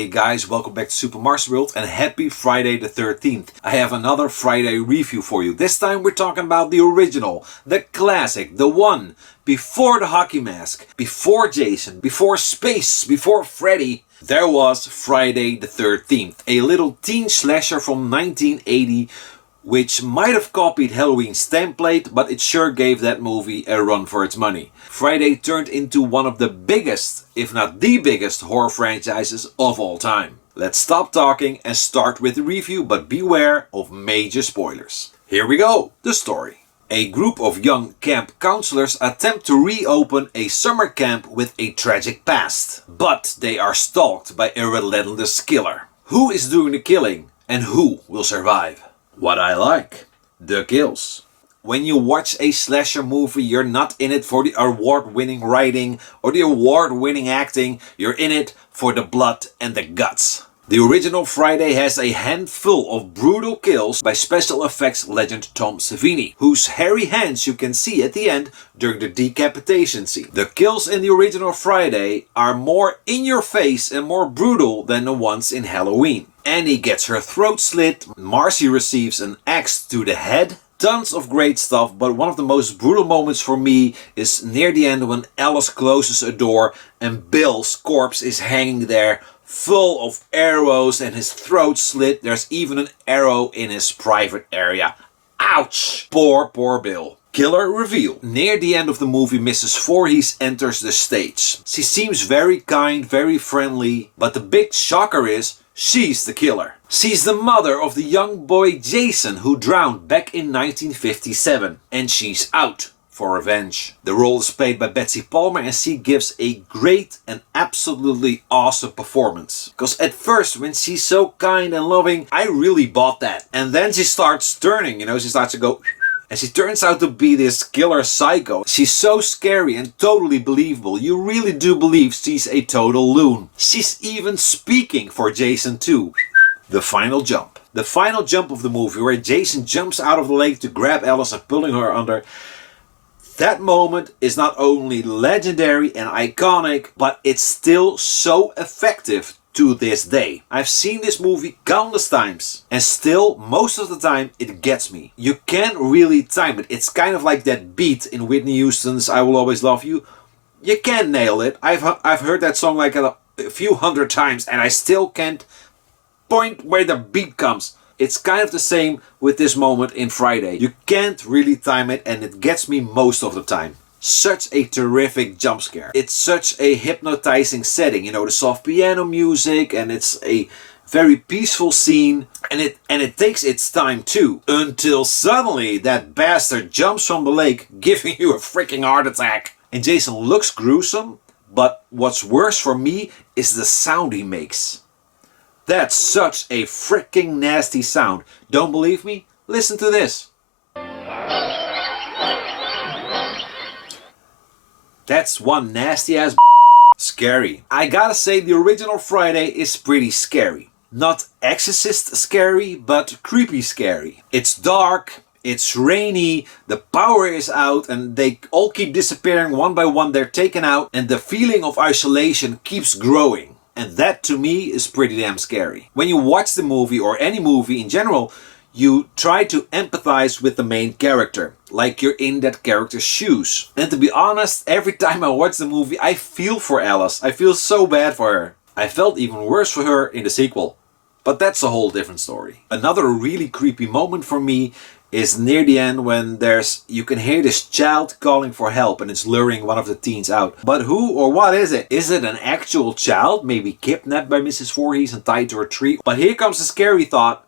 Hey guys, welcome back to SuperMarcelWorld and happy Friday the 13th. I have another Friday review for you. This time we're talking about the original, the classic, the one before the hockey mask, before Jason, before space, before Freddy. There was Friday the 13th, a little teen slasher from 1980 which might have copied Halloween's template, but it sure gave that movie a run for its money. Friday turned into one of the biggest, if not the biggest, horror franchises of all time. Let's stop talking and start with the review, but beware of major spoilers. Here we go, the story. A group of young camp counselors attempt to reopen a summer camp with a tragic past, but they are stalked by a relentless killer. Who is doing the killing and who will survive? What I like, the kills. When you watch a slasher movie, you're not in it for the award-winning writing or the award-winning acting. You're in it for the blood and the guts. The original Friday has a handful of brutal kills by special effects legend Tom Savini, whose hairy hands you can see at the end during the decapitation scene. The kills in the original Friday are more in your face and more brutal than the ones in Halloween. Annie gets her throat slit, Marcy receives an axe to the head. Tons of great stuff, but one of the most brutal moments for me is near the end when Alice closes a door and Bill's corpse is hanging there full of arrows and his throat slit. There's even an arrow in his private area. Ouch! Poor Bill. Killer reveal. Near the end of the movie, Mrs. Voorhees enters the stage. She seems very kind, very friendly, but the big shocker is she's the killer. She's the mother of the young boy Jason who drowned back in 1957. And she's out for revenge. The role is played by Betsy Palmer and she gives a great and absolutely awesome performance. Because at first when she's so kind and loving, I really bought that. And then she starts turning, she starts to go... And she turns out to be this killer psycho. She's so scary and totally believable. You really do believe she's a total loon. She's even speaking for Jason too. The final jump. The final jump of the movie where Jason jumps out of the lake to grab Alice and pulling her under. That moment is not only legendary and iconic, but it's still so effective to this day. I've seen this movie countless times and still most of the time it gets me. You can't really time it. It's kind of like that beat in Whitney Houston's I Will Always Love You. You can't nail it. I've heard that song like a few hundred times and I still can't point where the beat comes. It's kind of the same with this moment in Friday. You can't really time it and it gets me most of the time. Such a terrific jump scare. It's such a hypnotizing setting, the soft piano music, and it's a very peaceful scene, and it takes its time too, until suddenly that bastard jumps from the lake, giving you a freaking heart attack. And Jason looks gruesome, but what's worse for me is the sound he makes. That's such a freaking nasty sound. Don't believe me? Listen to this. That's one nasty ass scary. I gotta say the original Friday is pretty scary. Not Exorcist scary, but creepy scary. It's dark, it's rainy, the power is out and they all keep disappearing one by one. They're taken out and the feeling of isolation keeps growing. And that to me is pretty damn scary. When you watch the movie or any movie in general, you try to empathize with the main character, like you're in that character's shoes. And to be honest, every time I watch the movie, I feel for Alice. I feel so bad for her. I felt even worse for her in the sequel. But that's a whole different story. Another really creepy moment for me is near the end when you can hear this child calling for help and it's luring one of the teens out. But who or what is it? Is it an actual child, maybe kidnapped by Mrs. Voorhees and tied to a tree? But here comes the scary thought.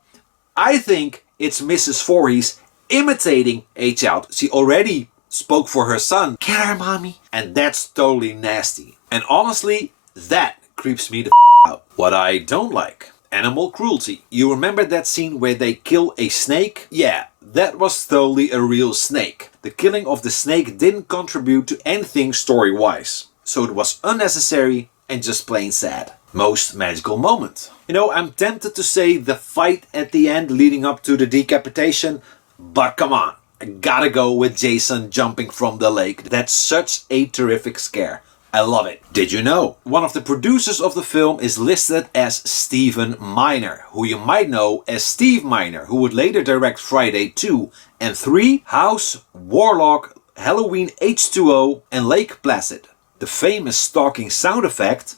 I think it's Mrs. Voorhees imitating a child. She already spoke for her son. Get her, mommy. And that's totally nasty. And honestly, that creeps me the out. What I don't like, animal cruelty. You remember that scene where they kill a snake? Yeah, that was totally a real snake. The killing of the snake didn't contribute to anything story-wise. So it was unnecessary and just plain sad. Most magical moment. I'm tempted to say the fight at the end leading up to the decapitation, but come on, I gotta go with Jason jumping from the lake. That's such a terrific scare. I love it. Did you know? One of the producers of the film is listed as Stephen Miner, who you might know as Steve Miner, who would later direct Friday 2 and 3, House, Warlock, Halloween H2O and Lake Placid. The famous stalking sound effect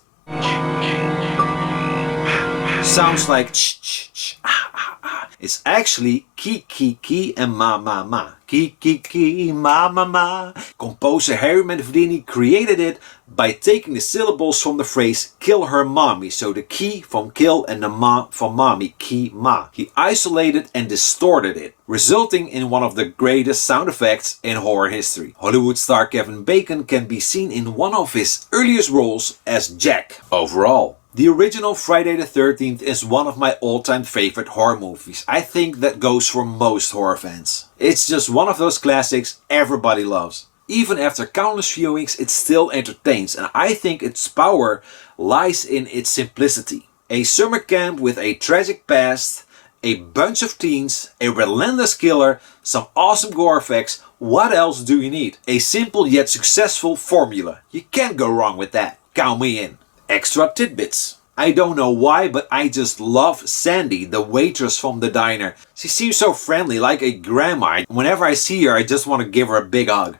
sounds like ch ch ch ah ah ah. It's actually ki ki ki and ma ma ma. Ki ki ki ma ma ma. Composer Harry Manfredini created it by taking the syllables from the phrase kill her mommy. So the ki from kill and the ma from mommy, ki ma. He isolated and distorted it, resulting in one of the greatest sound effects in horror history. Hollywood star Kevin Bacon can be seen in one of his earliest roles as Jack. Overall, the original Friday the 13th is one of my all-time favorite horror movies. I think that goes for most horror fans. It's just one of those classics everybody loves. Even after countless viewings, it still entertains, and I think its power lies in its simplicity. A summer camp with a tragic past, a bunch of teens, a relentless killer, some awesome gore effects. What else do you need? A simple yet successful formula. You can't go wrong with that. Count me in. Extra tidbits. I don't know why, but I just love Sandy, the waitress from the diner. She seems so friendly, like a grandma. Whenever I see her, I just want to give her a big hug.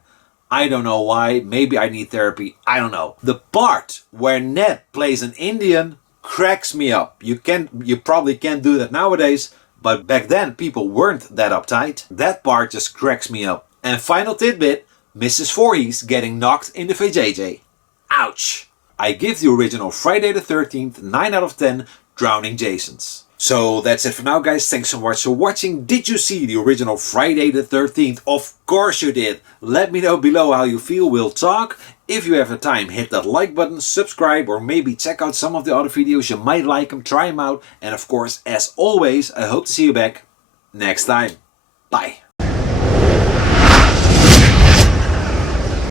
I don't know why, maybe I need therapy, I don't know. The part where Ned plays an Indian cracks me up. You probably can't do that nowadays, but back then people weren't that uptight. That part just cracks me up. And final tidbit, Mrs. Voorhees getting knocked in the vajayjay. Ouch! I give the original Friday the 13th 9 out of 10 drowning Jasons. So that's it for now, guys. Thanks so much for watching. Did you see the original Friday the 13th? Of course you did. Let me know below how you feel. We'll talk. If you have the time, hit that like button, subscribe, or maybe check out some of the other videos. You might like them, try them out. And of course, as always, I hope to see you back next time. Bye.